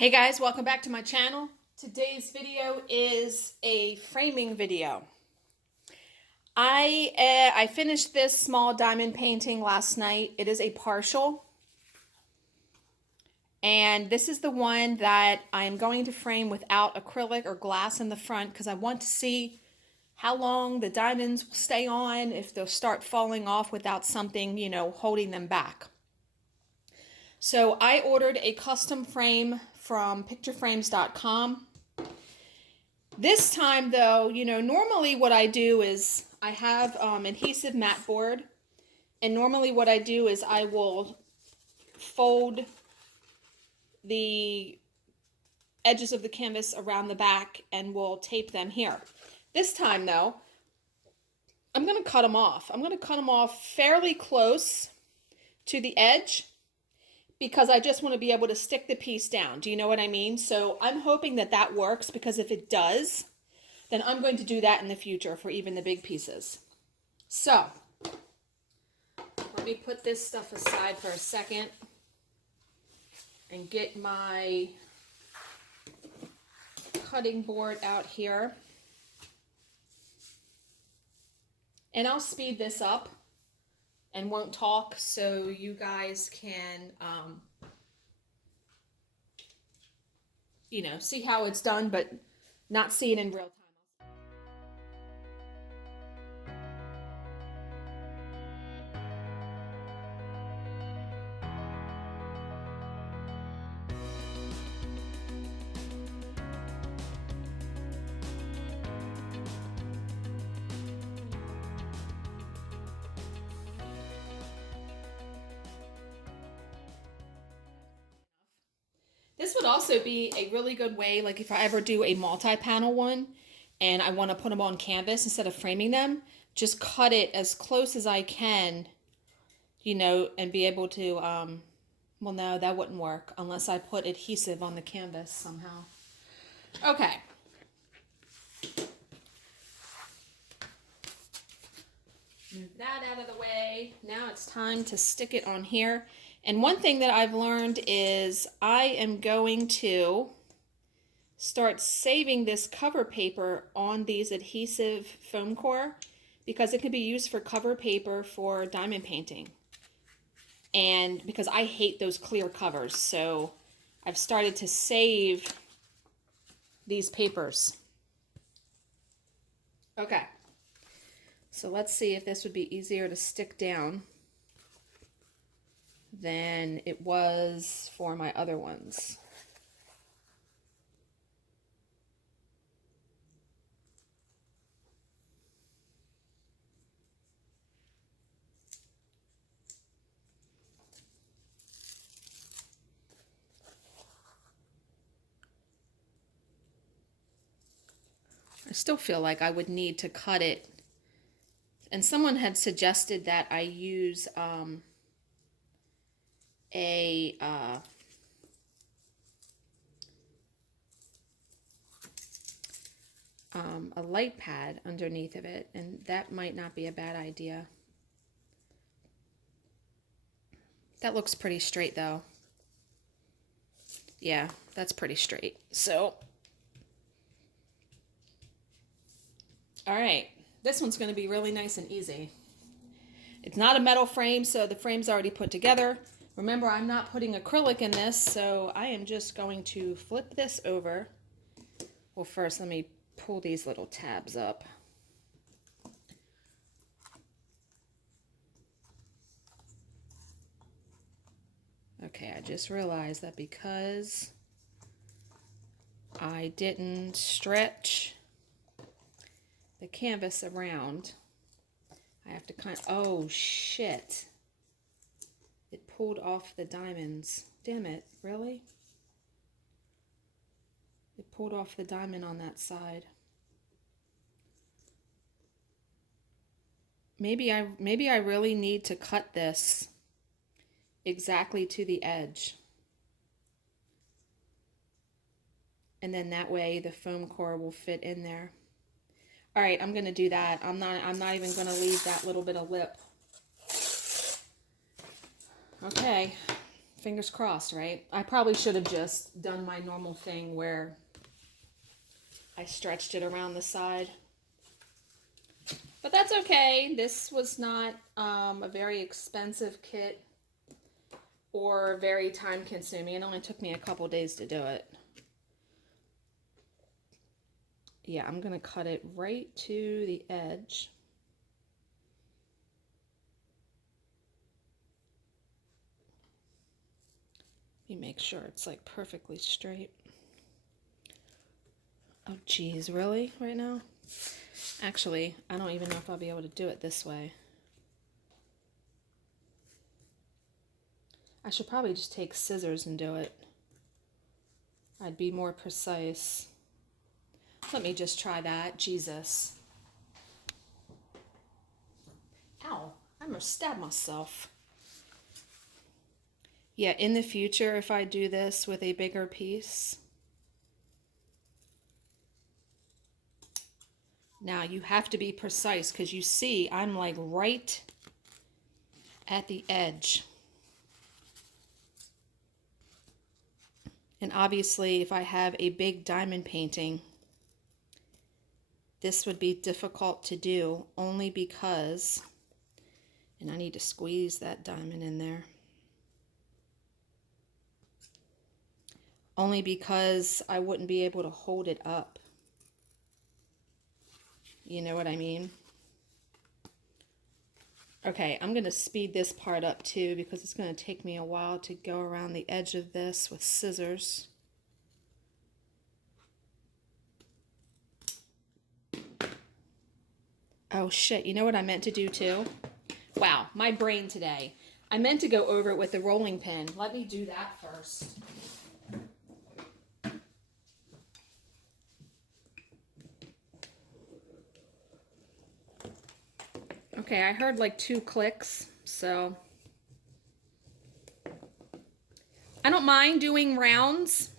Hey guys, welcome back to my channel. Today's video is a framing video. I finished this small diamond painting last night. It is a partial. And this is the one that I'm going to frame without acrylic or glass in the front because I want to see how long the diamonds will stay on, if they'll start falling off without something, holding them back. So I ordered a custom frame from pictureframes.com. This time though, normally what I do is I have adhesive mat board, and normally what I do is I will fold the edges of the canvas around the back and we'll tape them here. This time though, I'm going to cut them off. I'm going to cut them off fairly close to the edge, because I just want to be able to stick the piece down. Do you know what I mean? So I'm hoping that that works, because if it does, then I'm going to do that in the future for even the big pieces. So let me put this stuff aside for a second and get my cutting board out here. And I'll speed this up and won't talk so you guys can, see how it's done, but not see it in real time. This would also be a really good way, like if I ever do a multi-panel one and I want to put them on canvas instead of framing them, just cut it as close as I can, and be able to, well, no, that wouldn't work unless I put adhesive on the canvas somehow. Okay. Move that out of the way. Now it's time to stick it on here. And one thing that I've learned is I am going to start saving this cover paper on these adhesive foam core, because it can be used for cover paper for diamond painting. And because I hate those clear covers, so I've started to save these papers. Okay. So let's see if this would be easier to stick down than it was for my other ones. I still feel like I would need to cut it. And someone had suggested that I use a light pad underneath of it, and that might not be a bad idea. That looks pretty straight though. Yeah, that's pretty straight. So, all right, this one's going to be really nice and easy. It's not a metal frame, so the frame's already put together. Remember, I'm not putting acrylic in this, so I am just going to flip this over. Well, first, let me pull these little tabs up. Okay, I just realized that because I didn't stretch the canvas around, I have to oh shit. It pulled off the diamonds. Damn it, really? It pulled off the diamond on that side. Maybe I really need to cut this exactly to the edge. And then that way the foam core will fit in there. All right, I'm going to do that. I'm not even going to leave that little bit of lip. Okay, Fingers crossed, right? I probably should have just done my normal thing where I stretched it around the side. But that's okay. This was not a very expensive kit or very time consuming. It only took me a couple days to do it. Yeah, I'm going to cut it right to the edge. Let me make sure it's like perfectly straight. Oh geez, really? Right now? Actually, I don't even know if I'll be able to do it this way. I should probably just take scissors and do it. I'd be more precise. Let me just try that. Jesus. Ow, I almost stabbed myself. Yeah, in the future, if I do this with a bigger piece. Now, you have to be precise because you see I'm like right at the edge. And obviously, if I have a big diamond painting, this would be difficult to do only because, and I need to squeeze that diamond in there, only because I wouldn't be able to hold it up. You know what I mean? Okay, I'm going to speed this part up too because it's going to take me a while to go around the edge of this with scissors. Oh shit, you know what I meant to do too? Wow, my brain today. I meant to go over it with the rolling pin. Let me do that first. Okay, I heard like 2 clicks, so I don't mind doing rounds.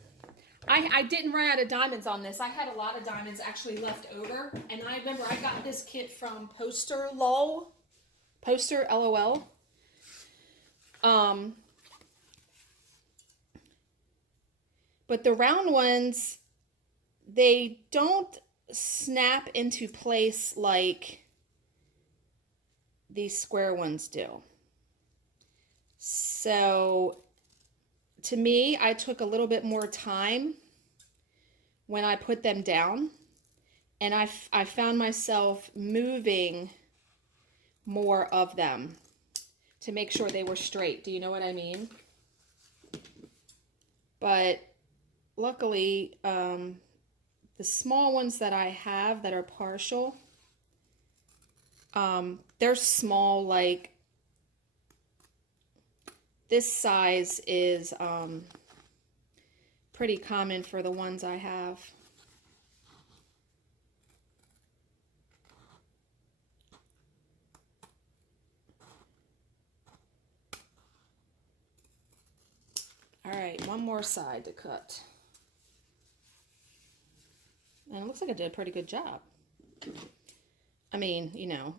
I didn't run out of diamonds on this. I had a lot of diamonds actually left over, and I remember I got this kit from Posterlol. Poster LOL. But the round ones, they don't snap into place like these square ones do. So to me, I took a little bit more time when I put them down, and I found myself moving more of them to make sure they were straight. Do you know what I mean? But luckily, the small ones that I have that are partial, they're small, like this size is pretty common for the ones I have. All right, one more side to cut. And it looks like I did a pretty good job. I mean, you know,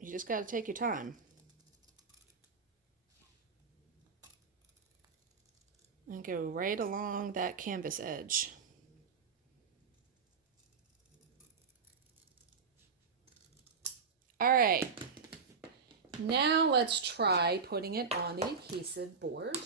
you just got to take your time. And go right along that canvas edge. All right, now let's try putting it on the adhesive board.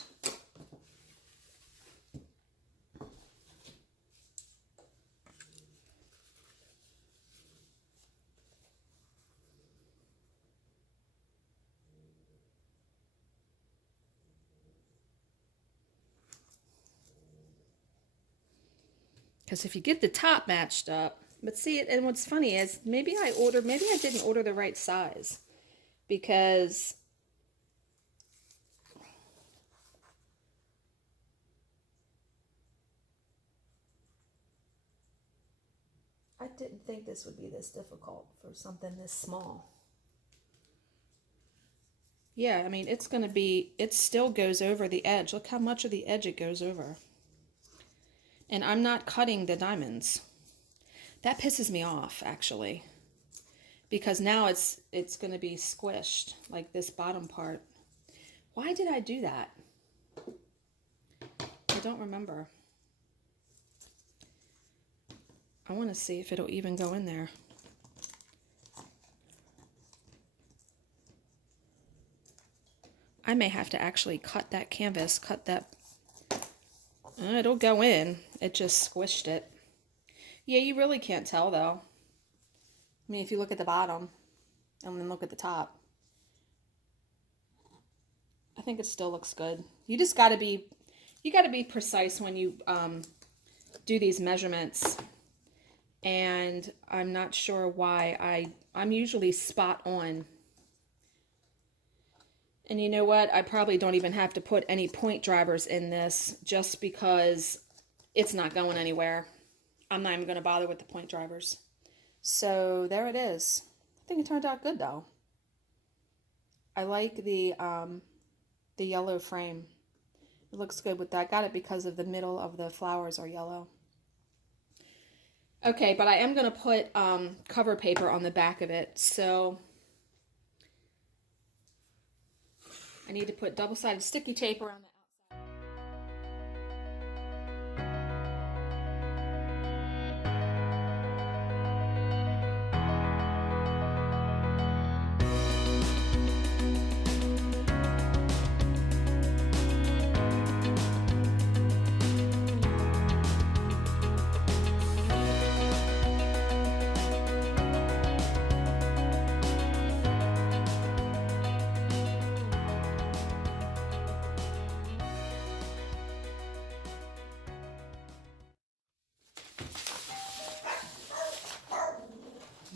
Because if you get the top matched up, but see, and what's funny is maybe I didn't order the right size, because I didn't think this would be this difficult for something this small. Yeah, I mean, it's going to be, it still goes over the edge. Look how much of the edge it goes over. And I'm not cutting the diamonds. That pisses me off, actually, because now it's going to be squished, like this bottom part. Why did I do that? I don't remember. I want to see if it'll even go in there. I may have to actually cut that canvas, cut that. It'll go in. It just squished it. Yeah, you really can't tell though. I mean, if you look at the bottom and then look at the top, I think it still looks good. You just got to be, precise when you do these measurements. And I'm not sure why I'm usually spot on. And you know what? I probably don't even have to put any point drivers in this just because it's not going anywhere. I'm not even going to bother with the point drivers. So there it is. I think it turned out good though. I like the yellow frame. It looks good with that. I got it because of the middle of the flowers are yellow. Okay, but I am going to put cover paper on the back of it. So I need to put double-sided sticky tape around the outside.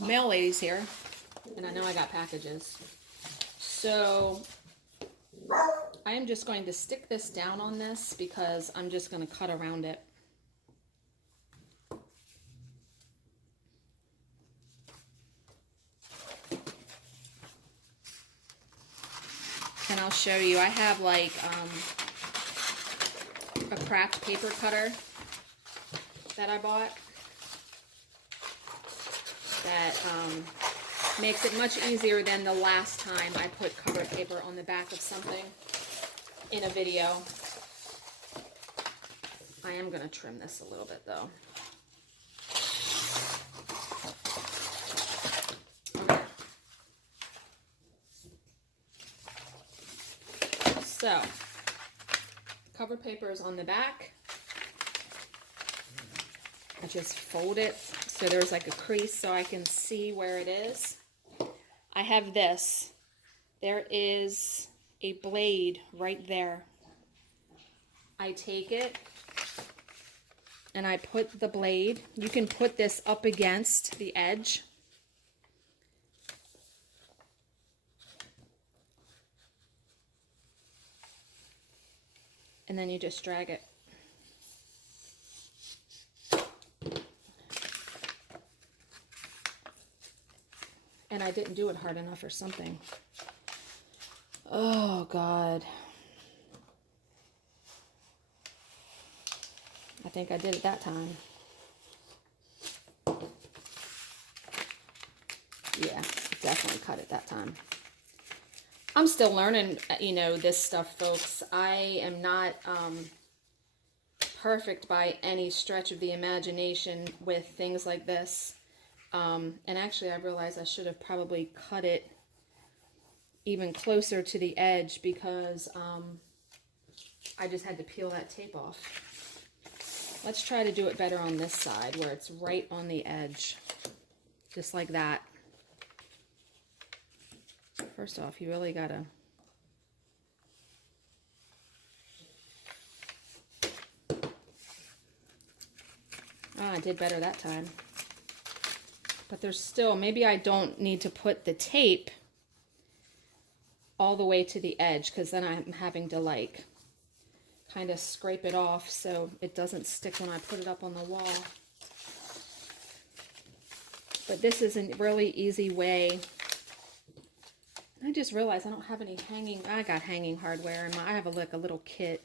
Mail lady's here, and I know I got packages. So I am just going to stick this down on this because I'm just going to cut around it. And I'll show you. I have like a craft paper cutter that I bought that makes it much easier than the last time I put cover paper on the back of something in a video. I am going to trim this a little bit though. Okay. So, cover paper is on the back. I just fold it so there's like a crease so I can see where it is. I have this. There is a blade right there. I take it and I put the blade. You can put this up against the edge. And then you just drag it. And I didn't do it hard enough or something. Oh, God. I think I did it that time. Yeah, definitely cut it that time. I'm still learning, you know, this stuff, folks. I am not perfect by any stretch of the imagination with things like this. And actually I realized I should have probably cut it even closer to the edge because I just had to peel that tape off. Let's try to do it better on this side where it's right on the edge. Just like that. First off, you really gotta... Ah, I did better that time. But there's still, maybe I don't need to put the tape all the way to the edge because then I'm having to like kind of scrape it off so it doesn't stick when I put it up on the wall. But this is a really easy way. I just realized I don't have any hanging, I got hanging hardware in my, I have like a little kit.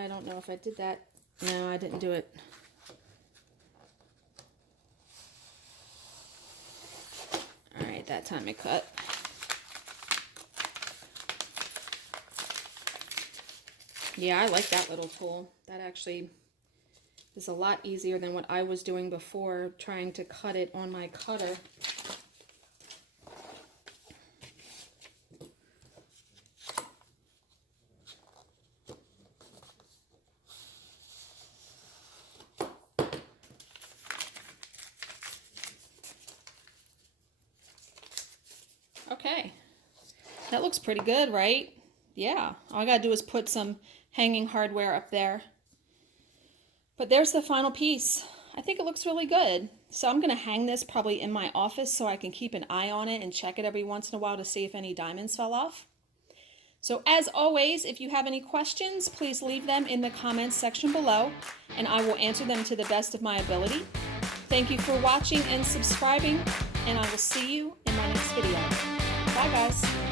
I don't know if I did that. No, I didn't do it. All right, that time I cut. Yeah, I like that little tool. That actually is a lot easier than what I was doing before, trying to cut it on my cutter. Okay, that looks pretty good, right? Yeah, all I gotta do is put some hanging hardware up there. But there's the final piece. I think it looks really good. So I'm gonna hang this probably in my office so I can keep an eye on it and check it every once in a while to see if any diamonds fell off. So as always, if you have any questions, please leave them in the comments section below and I will answer them to the best of my ability. Thank you for watching and subscribing, and I will see you in my next video. Bye guys.